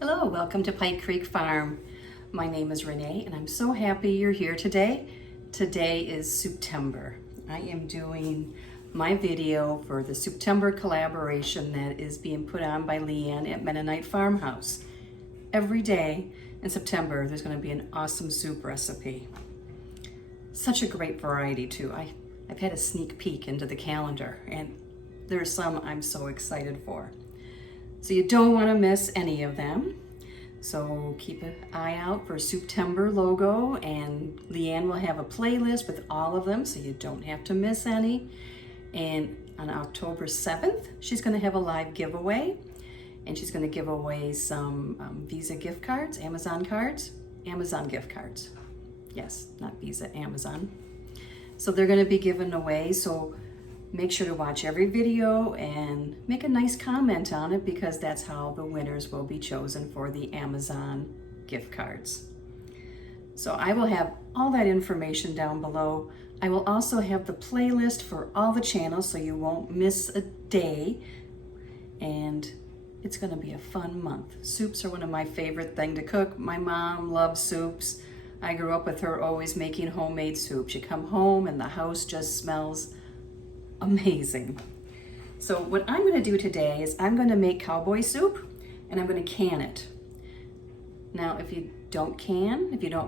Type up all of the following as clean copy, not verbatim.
Hello, welcome to Pike Creek Farm. My name is Renee and I'm so happy you're here today. Today is September. I am doing my video for the September collaboration that is being put on by Leanne at Mennonite Farmhouse. Every day in September there's going to be an awesome soup recipe. Such a great variety too. I've had a sneak peek into the calendar and there's some I'm so excited for. So you don't want to miss any of them. So keep an eye out for September logo, and Leanne will have a playlist with all of them so you don't have to miss any. And on October 7th, she's going to have a live giveaway, and she's going to give away some Visa gift cards, Amazon gift cards. Yes, not Visa, Amazon. So they're going to be given away. So make sure to watch every video and make a nice comment on it, because that's how the winners will be chosen for the Amazon gift cards. So I will have all that information down below. I will also have the playlist for all the channels so you won't miss a day. And it's going to be a fun month. Soups are one of my favorite things to cook. My mom loves soups. I grew up with her always making homemade soups. You come home and the house just smells amazing. So what I'm going to do today is I'm going to make Cowboy soup, and I'm going to can it. Now if you don't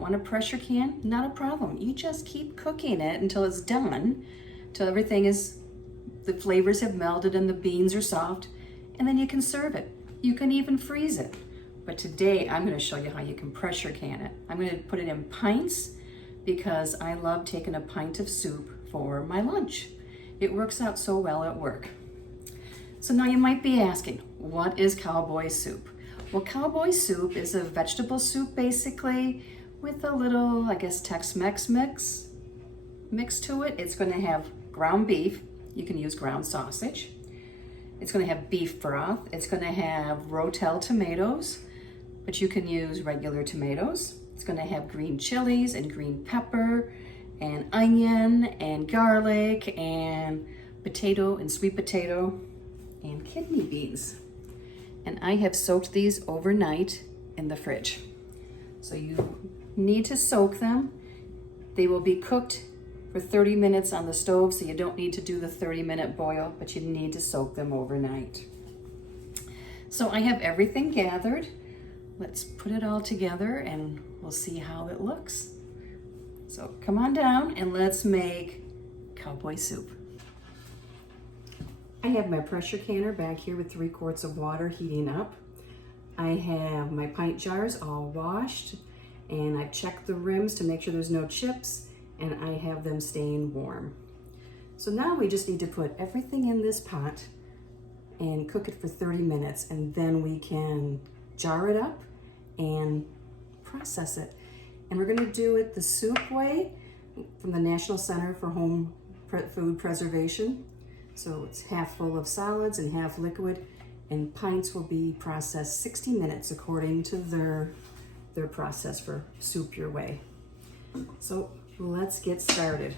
want to pressure can, not a problem. You just keep cooking it until it's done, till the flavors have melded and the beans are soft, and then you can serve it. You can even freeze it. But today I'm going to show you how you can pressure can it. I'm going to put it in pints because I love taking a pint of soup for my lunch. It works out so well at work. So now you might be asking, what is Cowboy soup? Well, Cowboy soup is a vegetable soup basically with a little, Tex-Mex mix to it. It's going to have ground beef. You can use ground sausage. It's going to have beef broth. It's going to have Rotel tomatoes, but you can use regular tomatoes. It's going to have green chilies and green pepper and onion and garlic and potato and sweet potato and kidney beans. And I have soaked these overnight in the fridge. So you need to soak them. They will be cooked for 30 minutes on the stove, so you don't need to do the 30-minute boil, but you need to soak them overnight. So I have everything gathered. Let's put it all together and we'll see how it looks. So come on down and let's make Cowboy soup. I have my pressure canner back here with 3 quarts of water heating up. I have my pint jars all washed, and I've checked the rims to make sure there's no chips, and I have them staying warm. So now we just need to put everything in this pot and cook it for 30 minutes, and then we can jar it up and process it. And we're going to do it the soup way from the National Center for Home Food Preservation. So it's half full of solids and half liquid, and pints will be processed 60 minutes according to their process for Soup Your Way. So let's get started.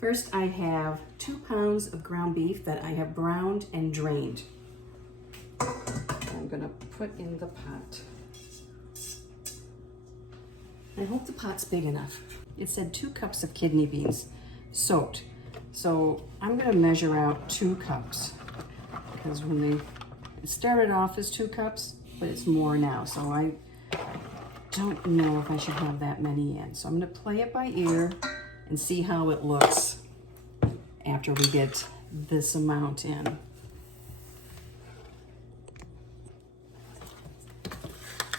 First, I have 2 pounds of ground beef that I have browned and drained. I'm going to put in the pot. I hope the pot's big enough. It said 2 cups of kidney beans soaked. So I'm going to measure out 2 cups, because it started off as 2 cups, but it's more now. So I don't know if I should have that many in. So I'm going to play it by ear and see how it looks after we get this amount in.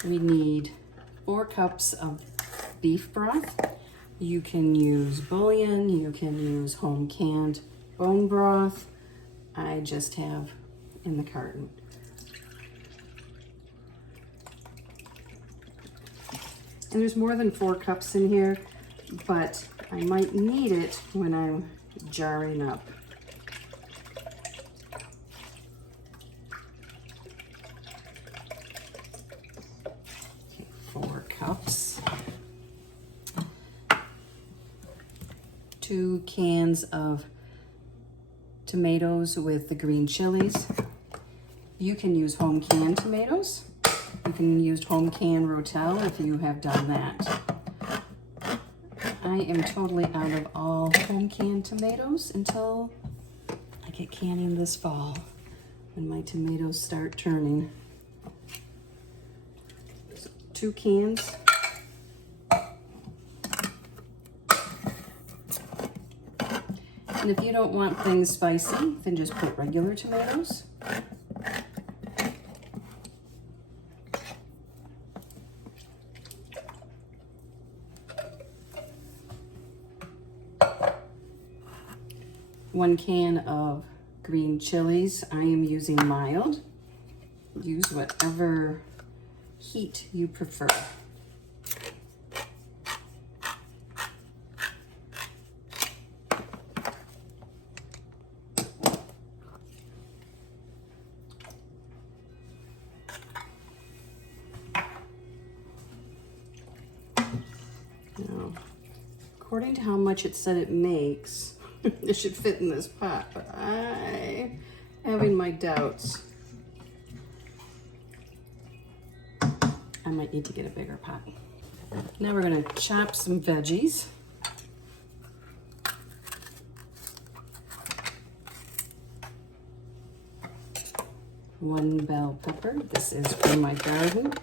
We need 4 cups of beef broth. You can use bouillon, you can use home canned bone broth. I just have in the carton. And there's more than 4 cups in here, but I might need it when I'm jarring up. Okay, 4 cups. 2 cans of tomatoes with the green chilies. You can use home canned tomatoes. You can use home canned Rotel if you have done that. I am totally out of all home canned tomatoes until I get canning this fall when my tomatoes start turning. So 2 cans. And if you don't want things spicy, then just put regular tomatoes. One can of green chilies. I am using mild. Use whatever heat you prefer. Now, according to how much it said it makes, it should fit in this pot, but I'm having my doubts. I might need to get a bigger pot. Now we're gonna chop some veggies. One bell pepper. This is from my garden.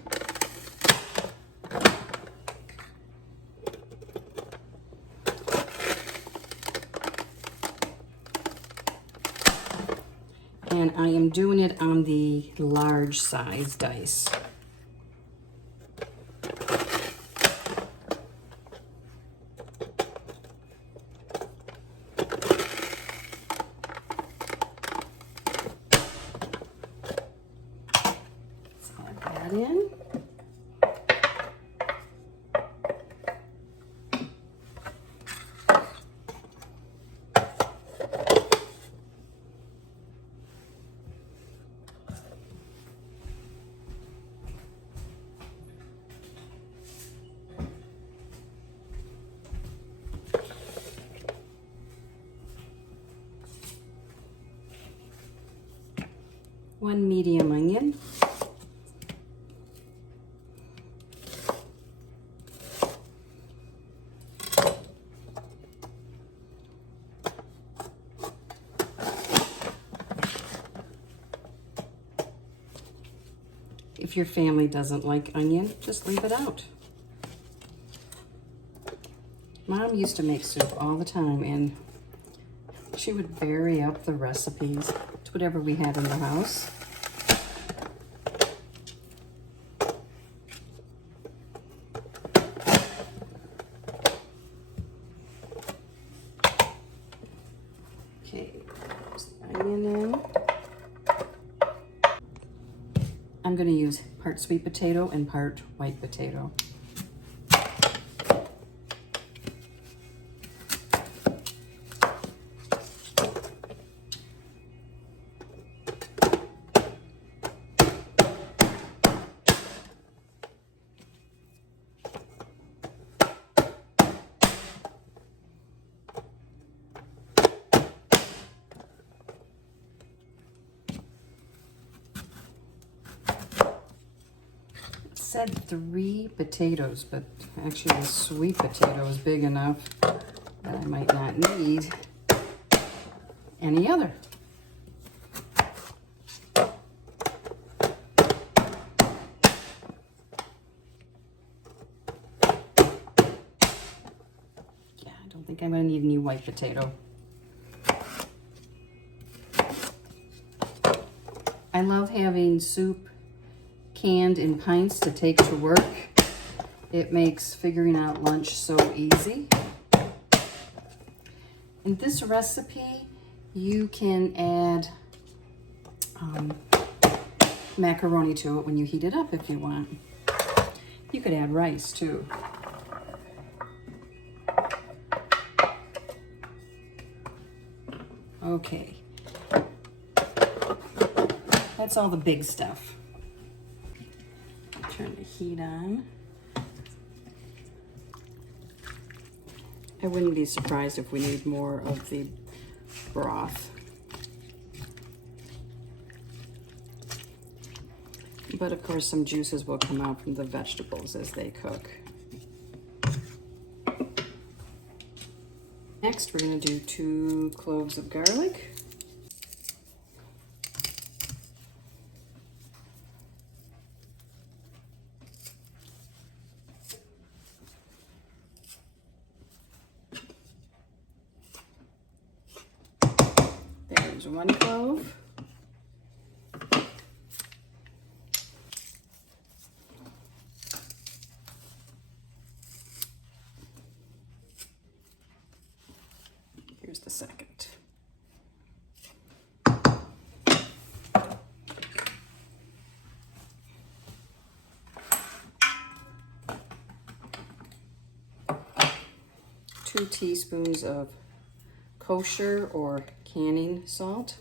And I am doing it on the large size dice. Add that in. One medium onion. If your family doesn't like onion, just leave it out. Mom used to make soup all the time, and she would vary up the recipes to whatever we had in the house. Okay, there's the onion in. I'm going to use part sweet potato and part white potato. Said 3 potatoes, but actually the sweet potato is big enough that I might not need any other. Yeah, I don't think I'm going to need any white potato. I love having soup canned in pints to take to work. It makes figuring out lunch so easy. In this recipe, you can add macaroni to it when you heat it up if you want. You could add rice too. Okay. That's all the big stuff. Turn the heat on. I wouldn't be surprised if we need more of the broth. But of course some juices will come out from the vegetables as they cook. Next, we're going to do 2 cloves of garlic. There's 1 clove. Here's the second. Two teaspoons of kosher or canning salt.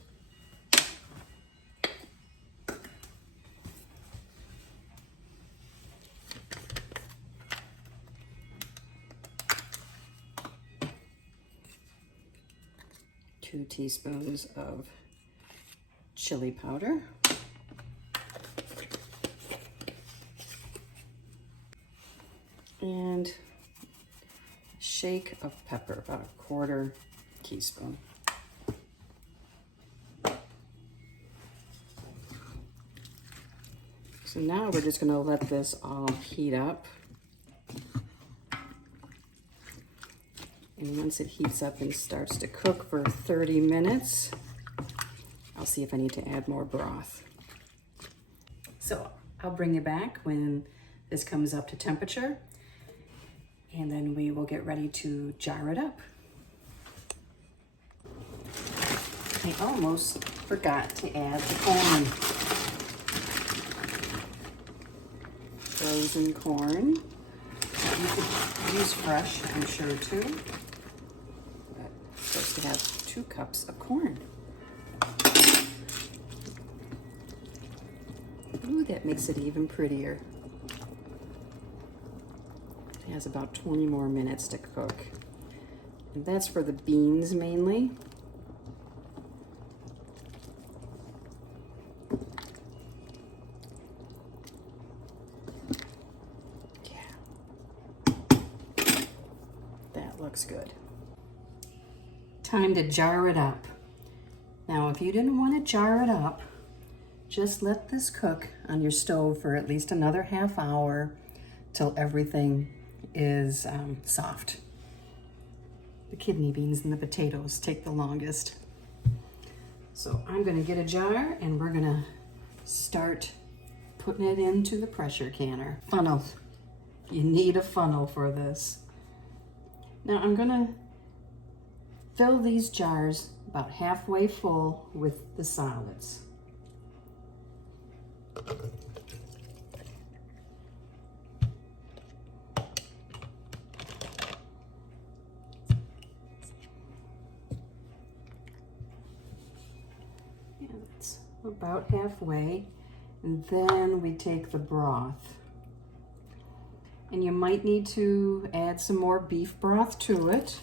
Two teaspoons of chili powder. And a shake of pepper, about a 1/4 teaspoon. So now we're just going to let this all heat up. And once it heats up and starts to cook for 30 minutes, I'll see if I need to add more broth. So I'll bring you back when this comes up to temperature, and then we will get ready to jar it up. I almost forgot to add the corn. Frozen corn. You could use fresh, I'm sure, too. But supposed to have 2 cups of corn. Ooh, that makes it even prettier. It has about 20 more minutes to cook. And that's for the beans mainly. Looks good. Time to jar it up. Now, if you didn't want to jar it up, just let this cook on your stove for at least another ½ hour till everything is soft. The kidney beans and the potatoes take the longest. So I'm going to get a jar and we're going to start putting it into the pressure canner. Funnel. You need a funnel for this. Now I'm going to fill these jars about halfway full with the solids. Yeah, that's about halfway. And then we take the broth. And you might need to add some more beef broth to it.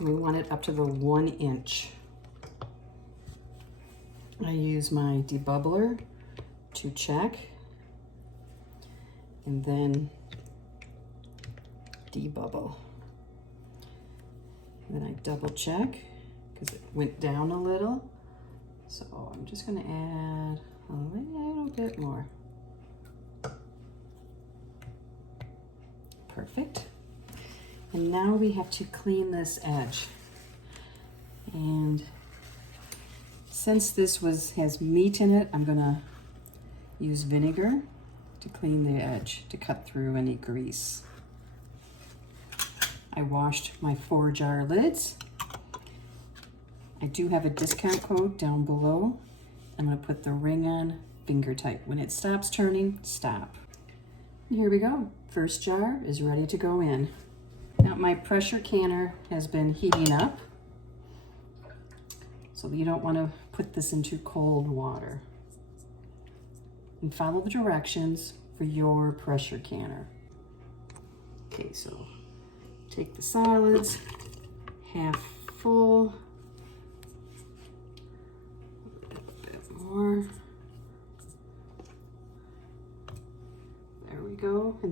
We want it up to the 1 inch. I use my debubbler to check and then debubble. And then I double check because it went down a little. So I'm just going to add a little bit more. Perfect. And now we have to clean this edge. And since this has meat in it, I'm gonna use vinegar to clean the edge, to cut through any grease. I washed my 4 jar lids. I do have a discount code down below. I'm going to put the ring on finger tight. When it stops turning, stop. And here we go. First jar is ready to go in. Now my pressure canner has been heating up. So you don't want to put this into cold water. And follow the directions for your pressure canner. Okay, so take the solids, half full.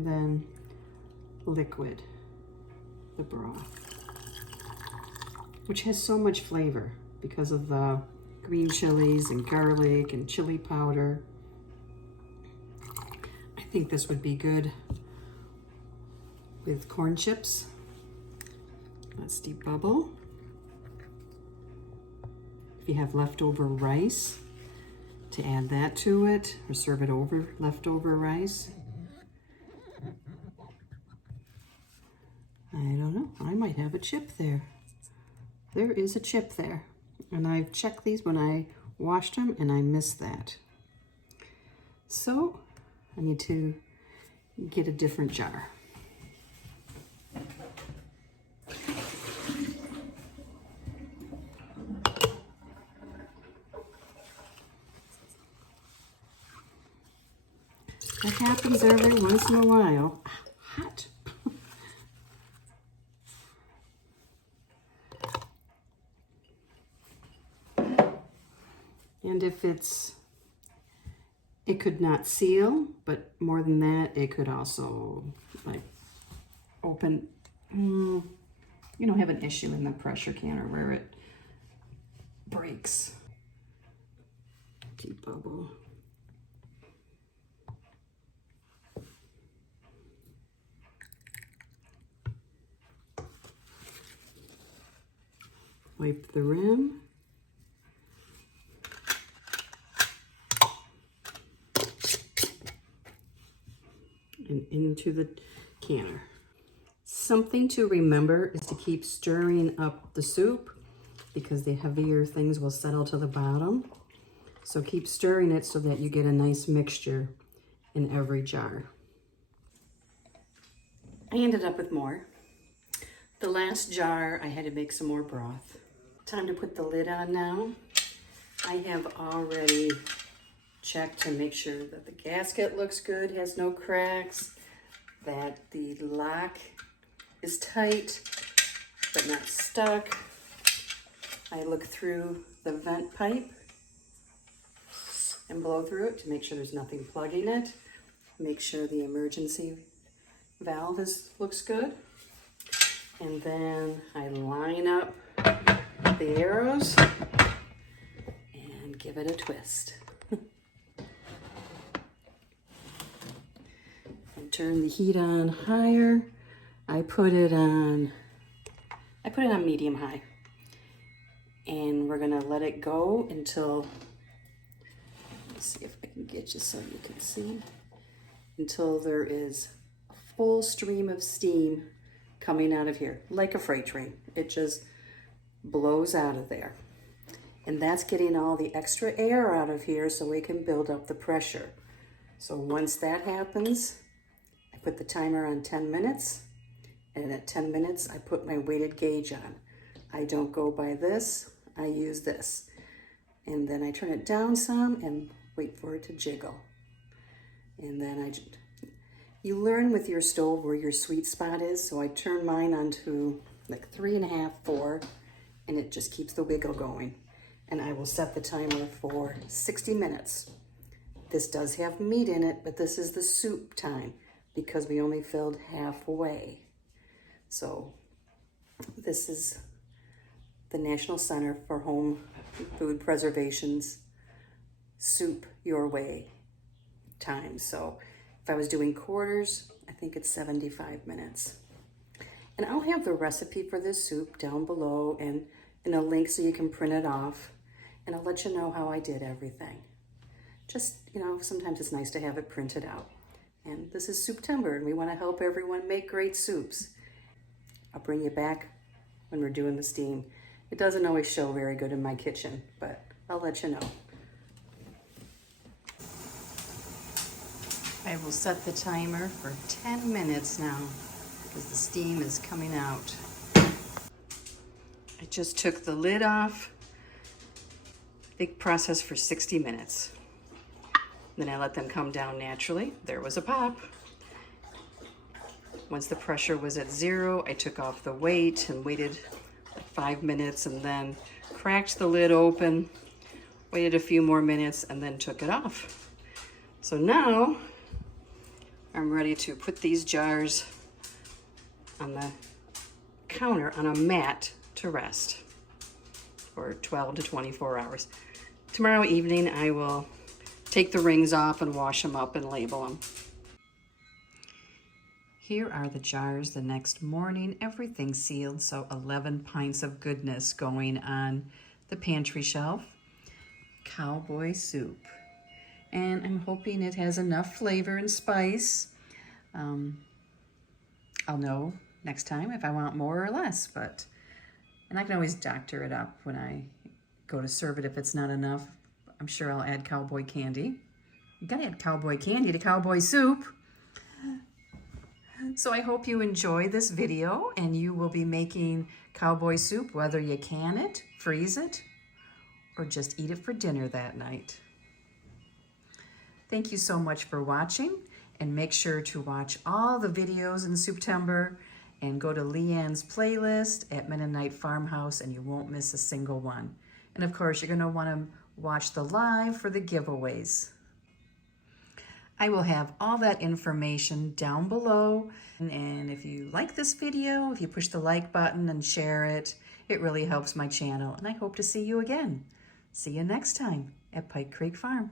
and then liquid, the broth, which has so much flavor because of the green chilies and garlic and chili powder. I think this would be good with corn chips. Let's debubble. If you have leftover rice, to add that to it or serve it over leftover rice. I don't know, I might have a chip there. There is a chip there. And I've checked these when I washed them and I missed that. So I need to get a different jar. That happens every once in a while. Hot. And if it could not seal, but more than that, it could also like open, you know, have an issue in the pressure canner where it breaks. Debubble. Wipe the rim. And into the canner. Something to remember is to keep stirring up the soup because the heavier things will settle to the bottom. So keep stirring it so that you get a nice mixture in every jar. I ended up with more. The last jar, I had to make some more broth. Time to put the lid on now. I have already checked to make sure that the gasket looks good, has no cracks, that the lock is tight but not stuck. I look through the vent pipe and blow through it to make sure there's nothing plugging it. Make sure the emergency valve looks good. And then I line up the arrows and give it a twist. And turn the heat on higher. I put it on medium high. And we're gonna let it go until, let's see if I can get you so you can see, until there is a full stream of steam coming out of here, like a freight train. It just blows out of there. And that's getting all the extra air out of here so we can build up the pressure. So once that happens, I put the timer on 10 minutes, and at 10 minutes, I put my weighted gauge on. I don't go by this, I use this. And then I turn it down some and wait for it to jiggle. And then you learn with your stove where your sweet spot is, so I turn mine onto like 3.5, 4, and it just keeps the wiggle going. And I will set the timer for 60 minutes. This does have meat in it, but this is the soup time because we only filled halfway. So this is the National Center for Home Food Preservation's Soup Your Way time. So if I was doing quarters, I think it's 75 minutes. And I'll have the recipe for this soup down below and in a link so you can print it off. And I'll let you know how I did everything. Just, you know, sometimes it's nice to have it printed out. And this is Souptember, and we want to help everyone make great soups. I'll bring you back when we're doing the steam. It doesn't always show very good in my kitchen, but I'll let you know. I will set the timer for 10 minutes now because the steam is coming out. I just took the lid off. Big process for 60 minutes. Then I let them come down naturally. There was a pop. Once the pressure was at 0, I took off the weight and waited 5 minutes and then cracked the lid open, waited a few more minutes and then took it off. So now I'm ready to put these jars on the counter on a mat to rest for 12 to 24 hours. Tomorrow evening I will take the rings off and wash them up and label them. Here are the jars the next morning, everything sealed, so 11 pints of goodness going on the pantry shelf. Cowboy soup. And I'm hoping it has enough flavor and spice. I'll know next time if I want more or less, and I can always doctor it up when I go to serve it if it's not enough. I'm sure I'll add cowboy candy. You gotta add cowboy candy to cowboy soup. So I hope you enjoy this video and you will be making cowboy soup, whether you can it, freeze it, or just eat it for dinner that night. Thank you so much for watching, and make sure to watch all the videos in September and go to Leanne's playlist at Mennonite Farmhouse and you won't miss a single one. And of course, you're gonna wanna watch the live for the giveaways. I will have all that information down below. And if you like this video, if you push the like button and share it, it really helps my channel. And I hope to see you again. See you next time at Pike Creek Farm.